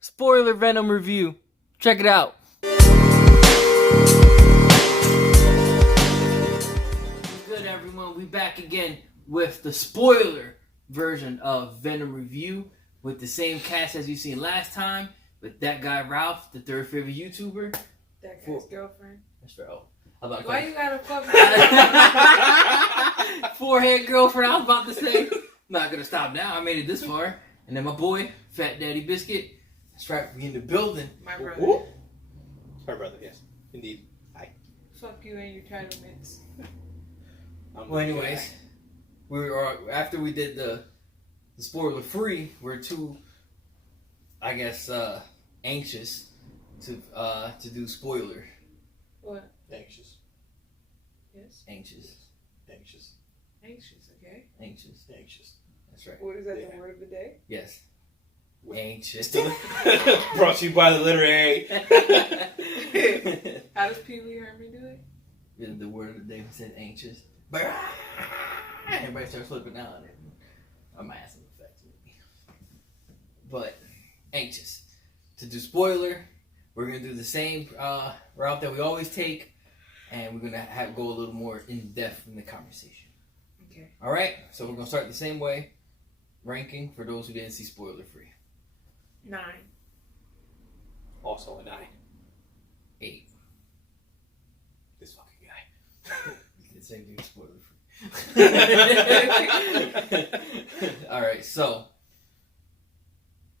Spoiler Venom review. Check it out. Good, everyone. We back again with the spoiler version of Venom review with the same cast as you seen last time, with that guy Ralf, the third favorite YouTuber. That guy's girlfriend. That's right. Oh, why you gotta fuck forehead girlfriend, I was about to say. Not gonna stop now. I made it this far. And then my boy, Fat Daddy Buscuit. That's right, we in the building. My brother. Ooh. My brother, yes. Indeed. Hi. Fuck you and your entitlements. Well, anyways, we were after we did the spoiler free, we're too, I guess, anxious to do spoiler. What? Anxious. Yes. Anxious. Anxious. Anxious. Okay. Anxious. Anxious. That's right. What is that? The word of the day? Yes. Anxious. Brought to you by the letter A. How does Pee Wee Herman do it? Yeah, the word of the day said anxious. Everybody starts flipping out on it. I might have some effects maybe. But anxious. To do spoiler, we're gonna do the same route that we always take, and we're gonna go a little more in depth in the conversation. Okay. All right. So we're gonna start the same way. Ranking for those who didn't see spoiler free. 9. Also a 9. 8. This fucking guy. The same thing, spoiler free. All right. So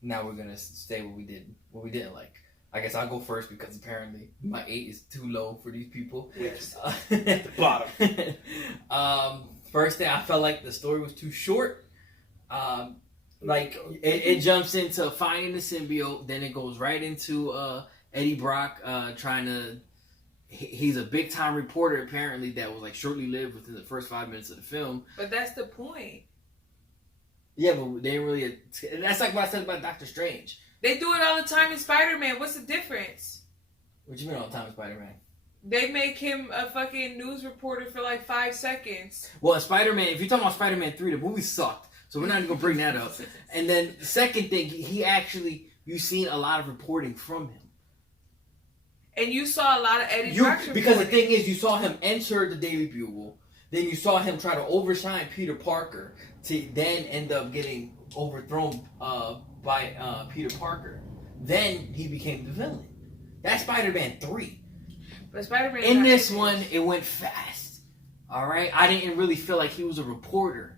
now we're gonna stay what we didn't like. I guess I'll go first because apparently my 8 is too low for these people. Yes. At the bottom. First thing, I felt like the story was too short. Like it jumps into finding the symbiote, then it goes right into Eddie Brock trying to. He's a big time reporter apparently that was like shortly lived within the first 5 minutes of the film. But that's the point. Yeah, but they didn't really. That's like what I said about Doctor Strange. They do it all the time in Spider-Man. What's the difference? What you mean all the time in Spider-Man? They make him a fucking news reporter for like 5 seconds. Well, Spider-Man, if you're talking about Spider-Man 3, the movie sucked. So we're not even going to bring that up. And then the second thing, he actually, you've seen a lot of reporting from him. And you saw a lot of Eddie Brock's Because the reporting. thing is, you saw him enter the Daily Bugle. Then you saw him try to overshine Peter Parker to then end up getting overthrown by Peter Parker. Then he became the villain. That's Spider-Man 3. But Spider-Man In this one, it went fast. All right? I didn't really feel like he was a reporter.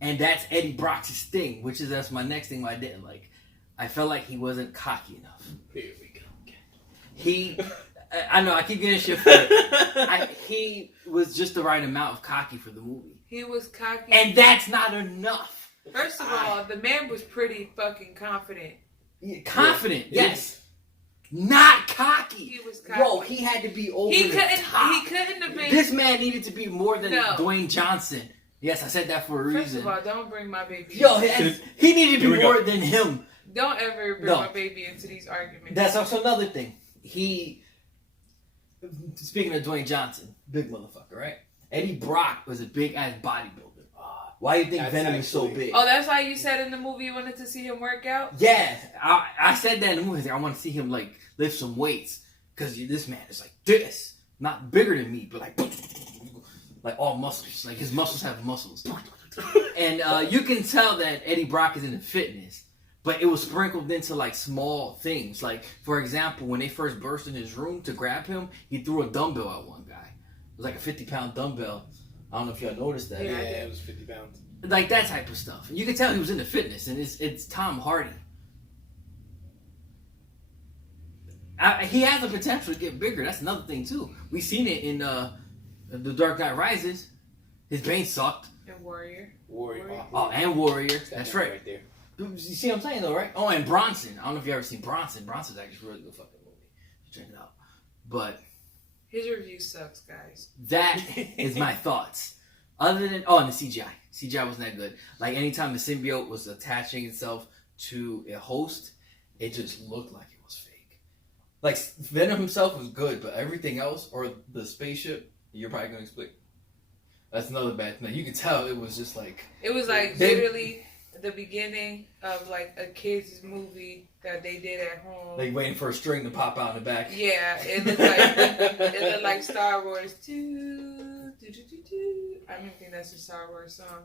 And that's Eddie Brock's thing, that's my next thing I didn't like. I felt like he wasn't cocky enough. Here we go. I know, I keep getting shit for it. He was just the right amount of cocky for the movie. He was cocky. And that's not enough. First of all, the man was pretty fucking confident. Yeah, confident, yes. Not cocky. He was cocky. Bro, he had to be over the top. He couldn't have been. This man needed to be more than Dwayne Johnson. Yes, I said that for a reason. First of all, don't bring my baby. Yo, he needed to be more than him. Don't ever bring my baby into these arguments. That's also another thing. Speaking of Dwayne Johnson, big motherfucker, right? Eddie Brock was a big ass bodybuilder. Why do you think Venom is so big? Oh, that's why you said in the movie you wanted to see him work out? Yeah, I said that in the movie. I want to see him like lift some weights because this man is like this, not bigger than me, but like all muscles. Like his muscles have muscles, and you can tell that Eddie Brock is into fitness. But it was sprinkled into like small things. Like, for example, when they first burst in his room to grab him, he threw a dumbbell at one guy. It was like a 50-pound dumbbell. I don't know if y'all noticed that. Yeah, it was 50 pounds. Like that type of stuff. You can tell he was into fitness, and it's Tom Hardy. He has the potential to get bigger. That's another thing, too. We seen it in The Dark Knight Rises. His veins sucked. And Warrior. Oh, and Warrior. That's right. Right there. You see what I'm saying, though, right? Oh, and Bronson. I don't know if you ever seen Bronson. Bronson's actually a really good fucking movie. Check it out. But his review sucks, guys. That is my thoughts. Other than and the CGI. CGI wasn't that good. Like anytime the symbiote was attaching itself to a host, it just looked like it was fake. Like Venom himself was good, but everything else, or the spaceship, you're probably gonna explain. That's another bad thing. You can tell it was just like literally the beginning of like a kids movie that they did at home. Like waiting for a string to pop out in the back. Yeah, it looked like Star Wars. I don't think that's a Star Wars song.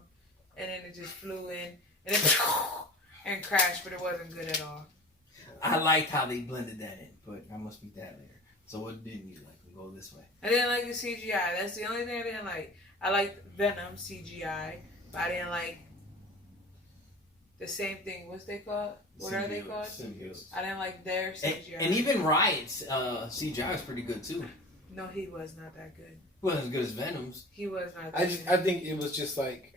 And then it just flew in and then and crashed, but it wasn't good at all. I liked how they blended that in, but I must be that later. So what didn't you like? We go this way. I didn't like the CGI. That's the only thing I didn't like. I liked Venom CGI, but I didn't like the same thing. What's they called? What are they called? Symbiotes. I didn't like their CGI. And even Riot's CGI was pretty good too. No, he was not that good. It wasn't as good as Venom's. He was not that good. I think it was just like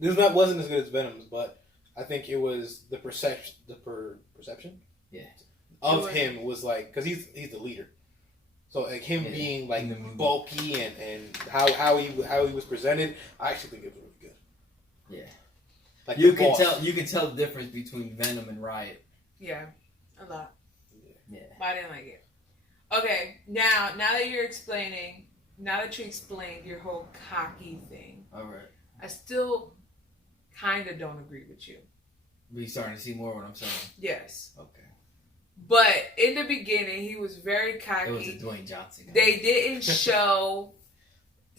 wasn't as good as Venom's, but I think it was the perception Yeah. of him was like, because he's the leader, so like him being like bulky and how he was presented, I actually think it was really good. Yeah. Like You can tell the difference between Venom and Riot. Yeah, a lot. Yeah. But I didn't like it. Okay, now that you explained your whole cocky thing, All right. I still kind of don't agree with you. We starting to see more of what I'm saying. Yes. Okay. But in the beginning, he was very cocky. It was a Dwayne Johnson. They didn't show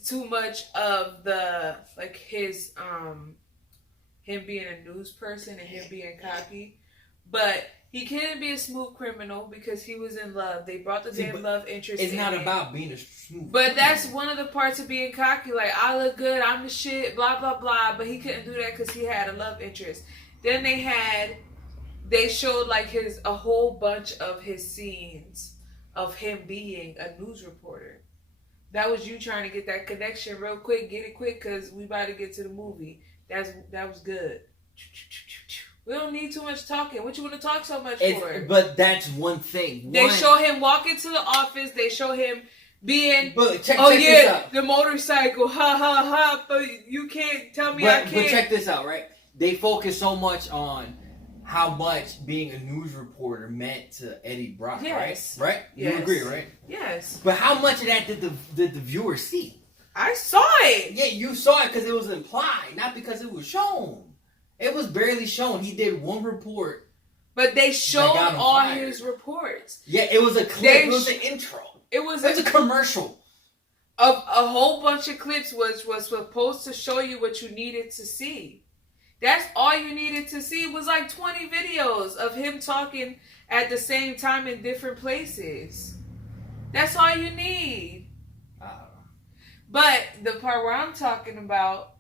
too much of the like his him being a news person and him being cocky, but he couldn't be a smooth criminal because he was in love. They brought the damn love interest. It's not about being a smooth. But that's one of the parts of being cocky. Like, I look good, I'm the shit, blah blah blah. But he couldn't do that because he had a love interest. Then they showed like a whole bunch of his scenes of him being a news reporter. That was you trying to get that connection real quick, get it quick, because we about to get to the movie. That was good. We don't need too much talking. What you want to talk so much for? But that's one thing. They show him walk into the office. They show him being, But check oh this yeah, out. the motorcycle, ha ha ha. But you can't tell me I can't. But check this out, right? They focus so much on how much being a news reporter meant to Eddie Brock, Yes. right? You Yes. agree, right? Yes, But how much of that did the viewer see? I saw it. Yeah, you saw it because it was implied, not because it was shown. It was barely shown. He did one report. But they showed got him all fired. his reports. Yeah, it was a clip. It was an intro. It was It was a commercial. a whole bunch of clips was supposed to show you what you needed to see. That's all you needed to see. It was like 20 videos of him talking at the same time in different places. That's all you need. I don't know. But the part where I'm talking about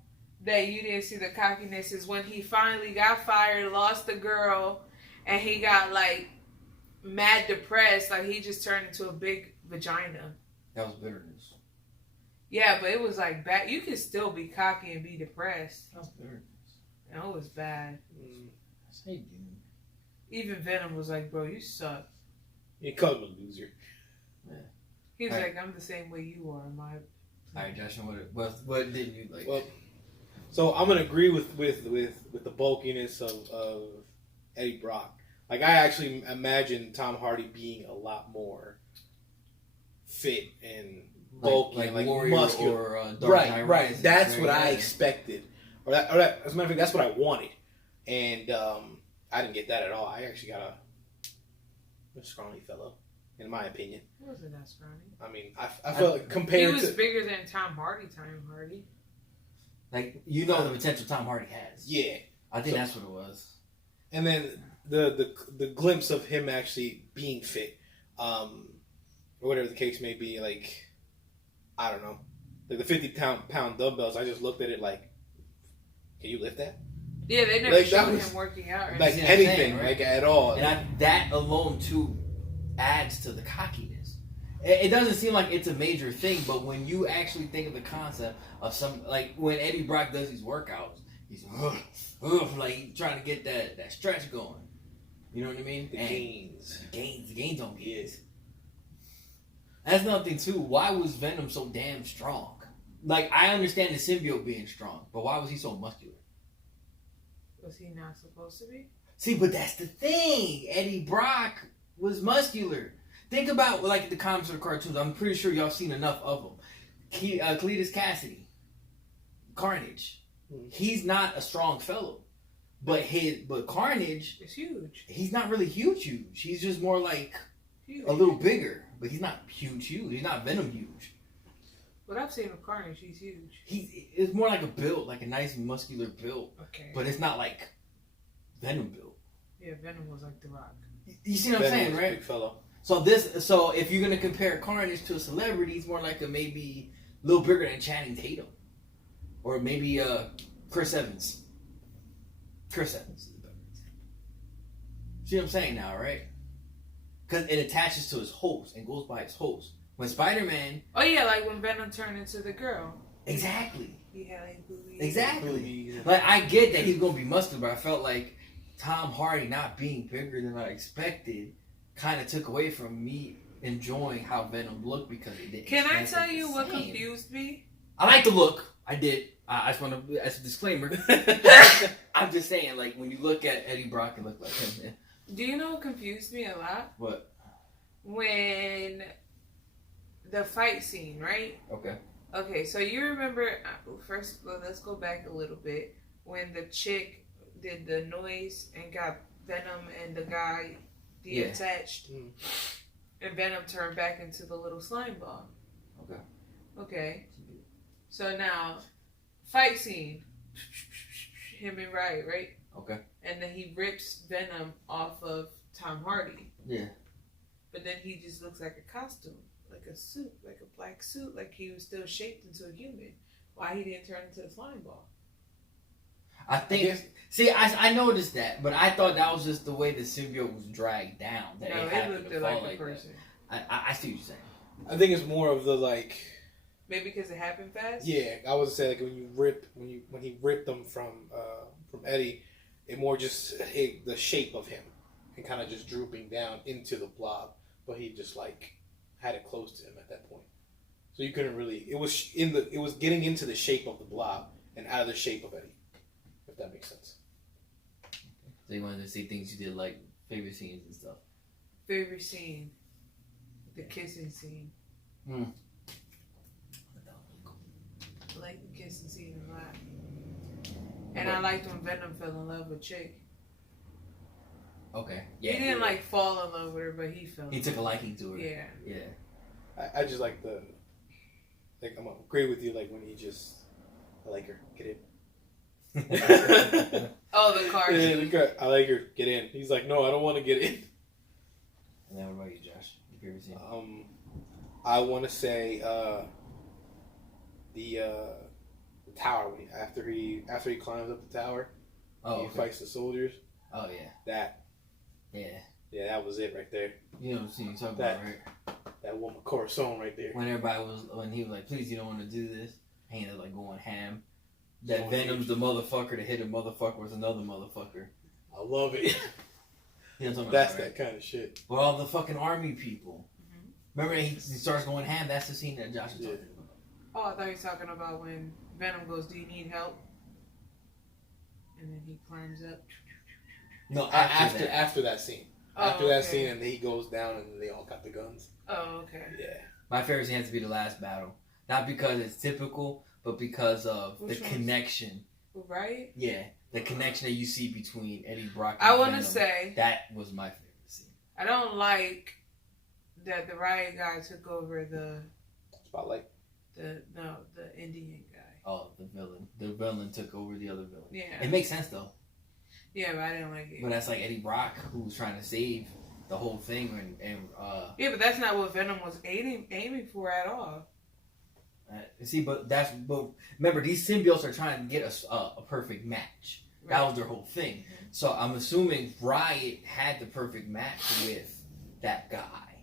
that you didn't see the cockiness is when he finally got fired, lost the girl, and he got like mad depressed. Like he just turned into a big vagina. That was bitterness. Yeah, but it was like bad. You can still be cocky and be depressed. That was bitterness. And it was bad. I say, dude. Even Venom was like, bro, you suck. You called him a loser. He was All like, I'm the same way you are, my. All right, Josh, what didn't you like? Well, so I'm gonna agree with the bulkiness of Eddie Brock. Like I actually imagine Tom Hardy being a lot more fit and bulky, like and like Warrior muscular. or Dark Knight Right. Rises, That's right? what I Yeah. expected, or that as a matter of fact, that's what I wanted, and I didn't get that at all. I actually got a scrawny fellow, in my opinion. He wasn't that scrawny. I mean, I felt like He compared was to bigger than Tom Hardy. Like you know the potential Tom Hardy has. yeah. I think So- that's what it was. And then the glimpse of him actually being fit, or whatever the case may be, like I don't know, like the 50-pound dumbbells. I just looked at it like, can you lift that? Yeah, they never Like, that showed was- him working out. Or Like See anything. what I'm anything, saying, right? like at all. And that alone too adds to the cockiness. It doesn't seem like it's a major thing, but when you actually think of the concept of like when Eddie Brock does these workouts, he's like trying to get that stretch going. You know what I mean? The And gains. the gains on kids. That's another thing too. Why was Venom so damn strong? Like I understand the symbiote being strong, but why was he so muscular? Was he not supposed to be? See, but that's the thing. Eddie Brock was muscular. Think about like the comics or the cartoons. I'm pretty sure y'all seen enough of them. Cletus Cassidy, Carnage. He's not a strong fellow, But Carnage, It's huge. he's not really huge. He's just more like Huge. a little bigger, but he's not huge. He's not Venom huge. What I've seen of Carnage, he's huge. It's more like a build, like a nice muscular build, Okay. but it's not like Venom build. Yeah, Venom was like The Rock. You see what I'm saying, was a right? Big fellow. So if you're gonna compare Carnage to a celebrity, he's more like a maybe a little bigger than Channing Tatum, or maybe Chris Evans. Chris Evans is the better example. See what I'm saying now, right? Because it attaches to his host and goes by his host. When Spider-Man, Oh yeah, like when Venom turned into the girl. exactly, He had like boobies. exactly. Like I get that he's gonna be muscular, but I felt like Tom Hardy not being bigger than I expected kind of took away from me enjoying how Venom looked because it didn't. Can I tell translate you the what same. confused me? I like the look. I did. I just want to, as a disclaimer, I'm just saying, like, when you look at Eddie Brock and look like him, man. Do you know what confused me a lot? What? When the fight scene, right? Okay. Okay, so you remember, first, well, let's go back a little bit. When the chick did the noise and got Venom and the guy detached, and Venom turned back into the little slime ball. Okay. Okay. So now, fight scene. Him and Riot, right? Okay. And then he rips Venom off of Tom Hardy. Yeah. But then he just looks like a costume, like a suit, like a black suit, like he was still shaped into a human. Why he didn't turn into a slime ball? I think. See, I noticed that, but I thought that was just the way the symbiote was dragged down. That No, it it happened looked to like fall a like person. that. I see what you're saying. I think it's more of the like. Maybe because it happened fast. Yeah, I would say like when he ripped them from Eddie, it more just hit the shape of him and kind of just drooping down into the blob, but he just like had it close to him at that point, so you couldn't really. It was getting into the shape of the blob and out of the shape of Eddie, if that makes sense. So you wanted to see things you did, like favorite scenes and stuff. Favorite scene, the kissing scene. I like the kissing scene a lot. And I liked when Venom fell in love with Chick. Okay. Yeah. He didn't like fall in love with her, but he fell. He took a liking to her. Yeah. Yeah. I just like I'm gonna agree with you. Like when he just, I like her, get in. Oh, the car. Yeah, the car. I like her, get in. He's like, no, I don't want to get in. And then what about you, Josh? Your favorite scene? I want to say the tower when after he climbs up the tower. Oh, he fights the soldiers. Oh yeah. That. Yeah, that was it right there. You know what I'm talking about, right? That woman Corazon right there. When he was like, please, you don't want to do this. And he was like going ham. That Venom's the motherfucker to hit a motherfucker with another motherfucker. I love it. You know what I'm talking That's about, right? that kind of shit. With all the fucking army people. Mm-hmm. Remember he starts going ham? That's the scene that Josh was talking about. Oh, I thought he was talking about when Venom goes, do you need help? And then he climbs up. No, after that scene. After that okay. scene, and then he goes down, and they all got the guns. Oh, okay. Yeah. My favorite scene has to be the last battle. Not because it's typical, but because of Which the one's- connection. Right? Yeah, the connection that you see between Eddie Brock and I want to Venom. say, That was my favorite scene. I don't like that the riot guy took over the Spotlight. Indian guy. Oh, the villain. The villain took over the other villain. Yeah. It makes sense, though. Yeah, but I didn't like it. But that's like Eddie Brock, who was trying to save the whole thing. Yeah, but that's not what Venom was aiming for at all. But remember, these symbiotes are trying to get us a perfect match. Right. That was their whole thing. Mm-hmm. So I'm assuming Riot had the perfect match with that guy.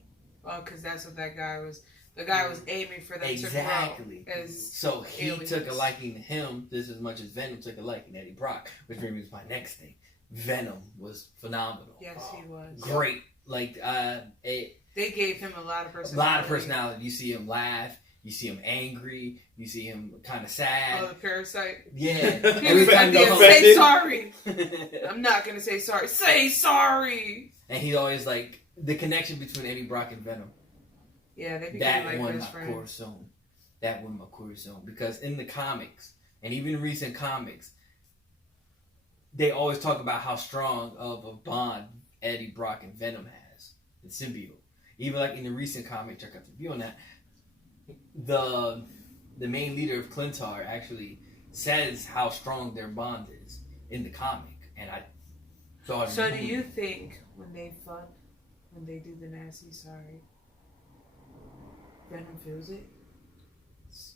Oh, because that's what that guy was. The guy was aiming for them exactly. to grow as so he aliens. took a liking to him just as much as Venom took a liking to Eddie Brock, which brings me to my next thing. Venom was phenomenal. Yes, he was. Great. Like they gave him a lot of personality. A lot of personality. You see him laugh. You see him angry. You see him kind of sad. Oh, the parasite. Yeah. Every time he say sorry. I'm not gonna say sorry. Say sorry. And he always like the connection between Eddie Brock and Venom. Yeah, they became that like one best my friends. cornerstone. That one my cornerstone because in the comics and even recent comics, they always talk about how strong of a bond Eddie Brock and Venom has, the symbiote. Even like in the recent comic, check out the review on that. The main leader of Clintar actually says how strong their bond is in the comic, and I saw it. So do you think when they do the nasty sorry, Venom feels it?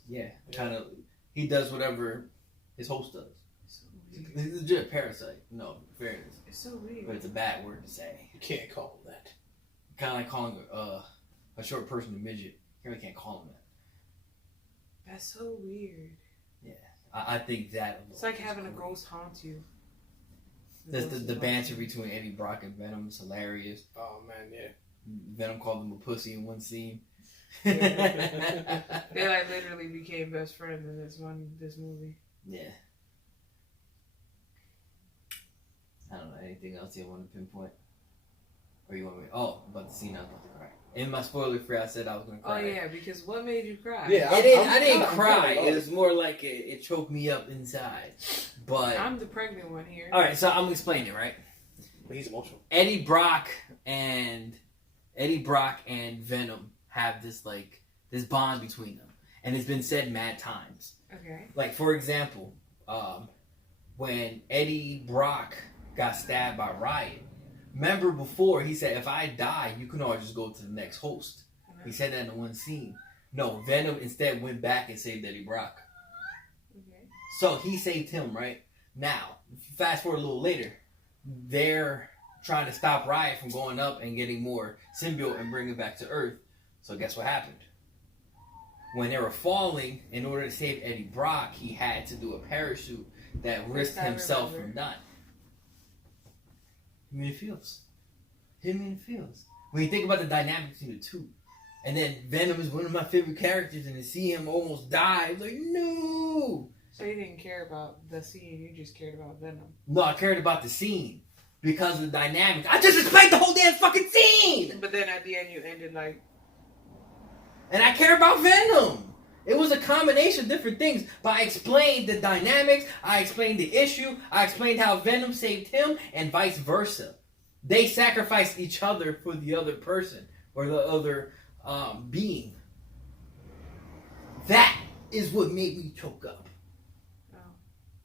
Yeah, kind of. He does whatever his host does. It's so weird. He's legit a parasite. No, fairness. It's so weird. But it's a bad word to say. You can't call him that. Kind of like calling a short person a midget. You really can't call him that. That's so weird. Yeah, I think that. It's like having a ghost haunt you. The banter between Eddie Brock and Venom is hilarious. Oh man, yeah. Venom called him a pussy in one scene. They like literally became best friends in this movie. Yeah. I don't know, anything else you want to pinpoint? Or you want me? Oh, about the scene I was about to cry. In my spoiler free, I said I was going to cry. Oh yeah, because what made you cry? Yeah, I didn't cry. It was more like it choked me up inside. But I'm the pregnant one here. all right, so I'm explaining it, right? He's emotional. Eddie Brock and Venom have this bond between them, and it's been said mad times. Okay. Like for example, when Eddie Brock got stabbed by Riot. Remember before he said, "If I die, you can always just go to the next host." He said that in one scene. No, Venom instead went back and saved Eddie Brock. Okay. So he saved him, right? Now, fast forward a little later, they're trying to stop Riot from going up and getting more symbiote and bring it back to Earth. So guess what happened? When they were falling, in order to save Eddie Brock, he had to do a parachute that risked himself from dying. Him in the fields. Him in the fields. When you think about the dynamic between the two, and then Venom is one of my favorite characters, and to see him almost die, I was like, no! So you didn't care about the scene, you just cared about Venom. No, I cared about the scene. Because of the dynamic. I just explained the whole damn fucking scene! But then at the end you ended like... And I care about Venom! It was a combination of different things. But I explained the dynamics, I explained the issue, I explained how Venom saved him, and vice versa. They sacrificed each other for the other person, or the other being. That is what made me choke up. Oh.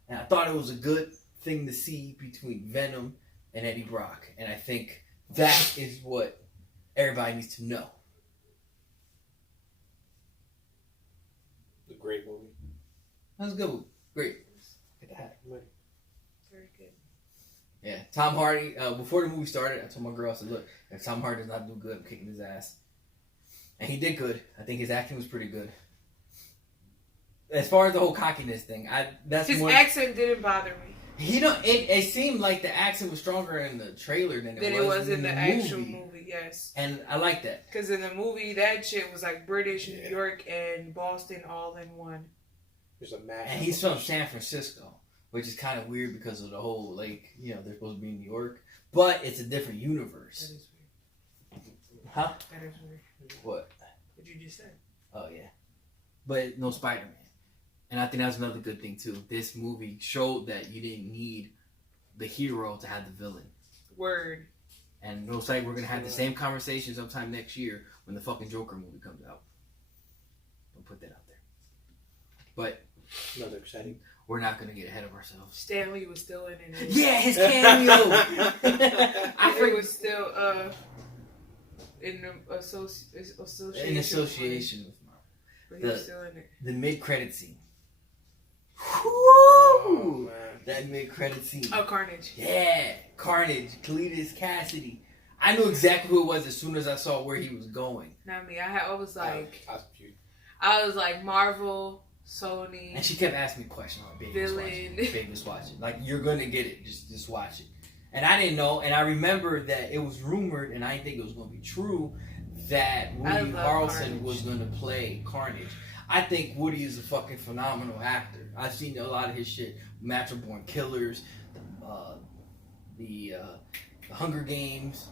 And I thought it was a good thing to see between Venom and Eddie Brock. And I think that is what everybody needs to know. The great movie. That was good. Great. Get the hat. Very good. Yeah, Tom Hardy, before the movie started, I told my girl, I said, look, if Tom Hardy does not do good, I'm kicking his ass. And he did good. I think his acting was pretty good. As far as the whole cockiness thing, his accent didn't bother me. It seemed like the accent was stronger in the trailer than it was in the actual movie. Yes. And I like that. Because in the movie, that shit was like British, New York, and Boston all in one. There's a match. And he's from San Francisco, which is kind of weird because of the whole, they're supposed to be in New York. But it's a different universe. That is weird. Huh? That is weird. What? What you just said. Oh, yeah. But no Spider-Man. And I think that's another good thing, too. This movie showed that you didn't need the hero to have the villain. Word. And it looks like we're going to have the same conversation sometime next year when the fucking Joker movie comes out. I'll put that out there. But another exciting. We're not going to get ahead of ourselves. Stanley was still in it. Yeah, his cameo! I think it was still in the association. In association with Marvel. But he was still in it. The mid-credit scene. Woo! Oh, man. That mid-credit scene. Oh, Carnage. Yeah, Carnage, Cletus Cassidy. I knew exactly who it was as soon as I saw where he was going. Not me. I was like, I was like Marvel, Sony. And she kept asking me questions like, "Baby, just watch it. Baby, just watch it. Like you're gonna get it. Just watch it." And I didn't know. And I remember that it was rumored, and I didn't think it was gonna be true, that Woody Harrelson was gonna play Carnage. I think Woody is a fucking phenomenal actor. I've seen a lot of his shit. Natural Born Killers, the Hunger Games.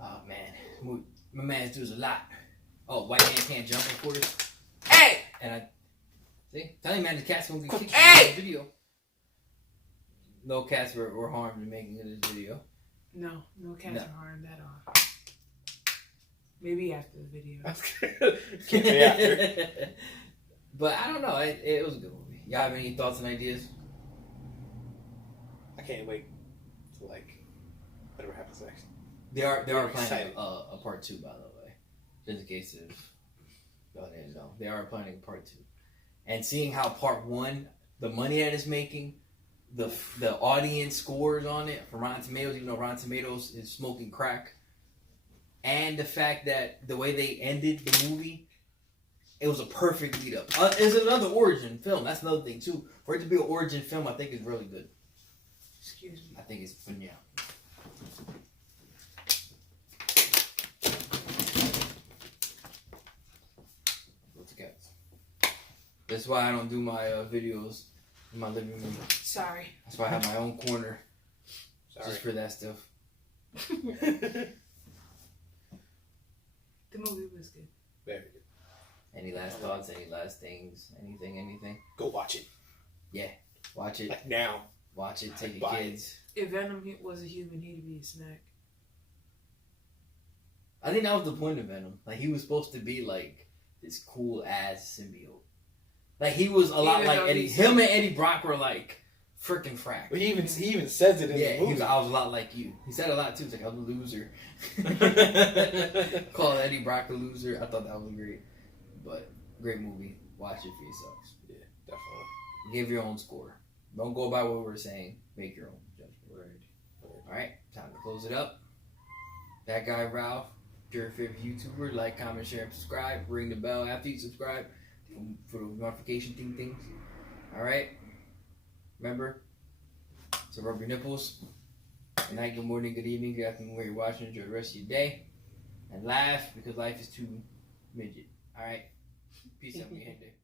Oh man, my man's does a lot. Oh, White Man Can't Jump, of course. Hey! And I see, tell you man, the cat's gonna get kicked Hey! in the video. no cats were harmed in making this video. No cats No. are harmed at all. Maybe after the video. Can't say after. But I don't know. It was a good movie. Y'all have any thoughts and ideas? I can't wait to whatever happens next. They are planning excited. a part 2, by the way, just in case if y'all didn't know. They are planning part 2, and seeing how part 1, the money that it's making, the audience scores on it from Rotten Tomatoes, even though Rotten Tomatoes is smoking crack, and the fact that the way they ended the movie, it was a perfect lead up. It's another origin film. That's another thing too. For it to be an origin film, I think is really good. Excuse me. I think it's phenomenal. What's the cats? That's why I don't do my videos in my living room. Sorry. That's why I have my own corner Sorry. just for that stuff. The movie was good. Very good. Any last thoughts? Any last things? Anything? Go watch it. Watch it. Like now. Watch it. Take your Buy it. kids. If Venom was a human, he'd be a snack. I think that was the point of Venom. Like, he was supposed to be like this cool ass symbiote. Like, he was a lot Even like though Eddie. he's- Him and Eddie Brock were like freaking frack. But he even says it in Yeah, the he movie. was, I was a lot like you. He said a lot too. He's like, I'm a loser. Call Eddie Brock a loser. I thought that was great. But great movie. Watch it for yourselves. Yeah, definitely. Give your own score. Don't go by what we're saying. Make your own judgment. Word. Alright, time to close it up. That guy Ralph, your favorite YouTuber. Like, comment, share, and subscribe. Ring the bell after you subscribe for the notification things. Alright? Remember to rub your nipples. Good night, good morning, good evening, good afternoon, where you're watching. Enjoy the rest of your day. And laugh because life is too midget. Alright? Peace out, we end it.